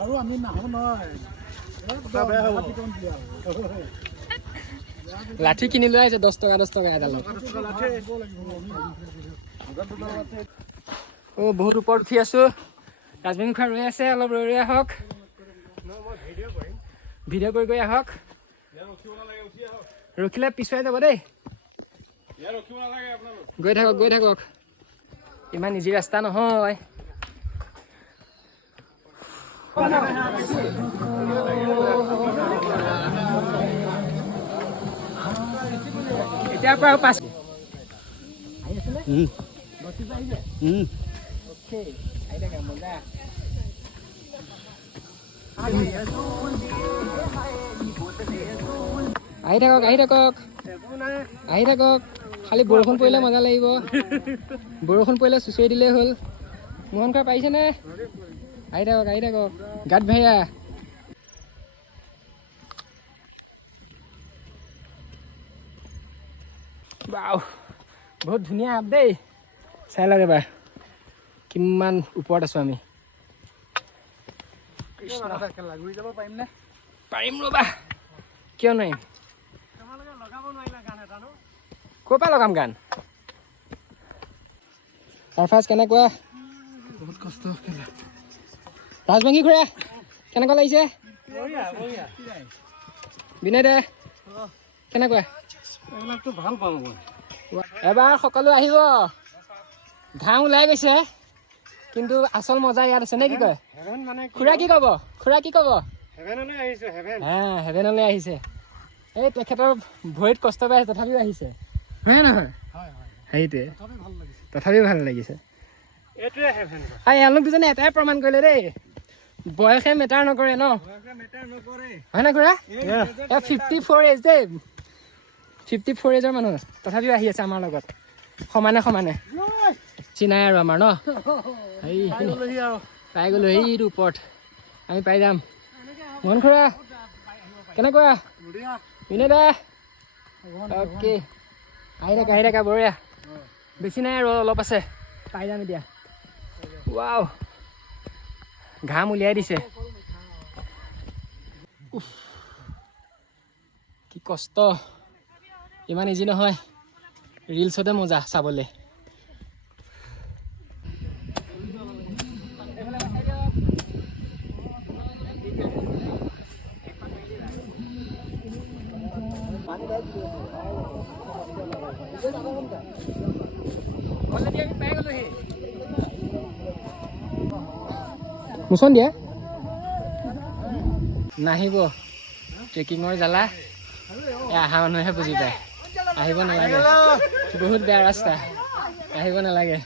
আৰু আমি নাহো নহয় লাঠি কিনি লৈ আহিছে 10 টকা এডালত বহুত ওপৰত উঠি আছো ৰাজবেং খুৰা ৰৈ আছে অলপ ৰৈ আহক ভিডিঅ' কৰি আহক ৰখিলে পিছুৱাই যাব দেই গৈ থাকক ইমান ইজি ৰাস্তা নহয় এতিয়াৰ পৰা 5 আহি থাকক খালি বৰষুণ পৰিলে মজা লাগিব বৰষুণ পৰিলে চুচৰি দিলেই হ'ল মোহন খুৰা পাৰিছেনে আহি থাকক গাত ভাইয়া বাও বহুত ধুনীয়া আপ দেই চাই লওক এবাৰ কিমান ওপৰত আছো আমি পাৰিম ৰ'বা কিয় নোৱাৰিম ক'ৰ পৰা লগাম গান চাৰফাৰ্চ কেনেকুৱা বহুত কষ্ট ৰাজবেংগী খুৰা কেনেকুৱা লাগিছে বিনয় দে কেনেকুৱা এইবিলাকতো ভাল পাওঁ মই এবাৰ সকলো আহিব ঘাম ওলাই গৈছে কিন্তু আচল মজা ইয়াত আছে নে কি কয় খুৰা কি ক'ব হেভেনলৈ আহিছে এই তেখেতৰ ভৰিত কষ্ট পাই আছে তথাপিও আহিছে হয় নহয় সেইটোৱে তথাপিও ভাল লাগিছে এওঁলোক দুজনে এটাই প্ৰমাণ কৰিলে দেই বয়সে মেটাৰ নকৰে ন হয় না খুৰা 54 এজ দেই 54 এজৰ মানুহ তথাপিও আহি আছে আমাৰ লগত সমানে চিনাই আৰু আমাৰ ন পাই গ'লো সেইটো ওপৰত আমি পাই যাম মোহন খুৰা কেনেকুৱা বিনয় দা অ'কে আহি থাকা বঢ়িয়া বেছি নাই আৰু অলপ আছে পাই যাম এতিয়া ৱাও ঘাম উলিয়াই দিছে কি কষ্ট ইমান ইজি নহয় ৰিলছতে মজা চাবলৈ মোচন দিয়া নাহিব ট্ৰেকিঙৰ জ্বালা অহা মানুহে বুজি পায় আহিব নালাগে বহুত বেয়া ৰাস্তা আহিব নালাগে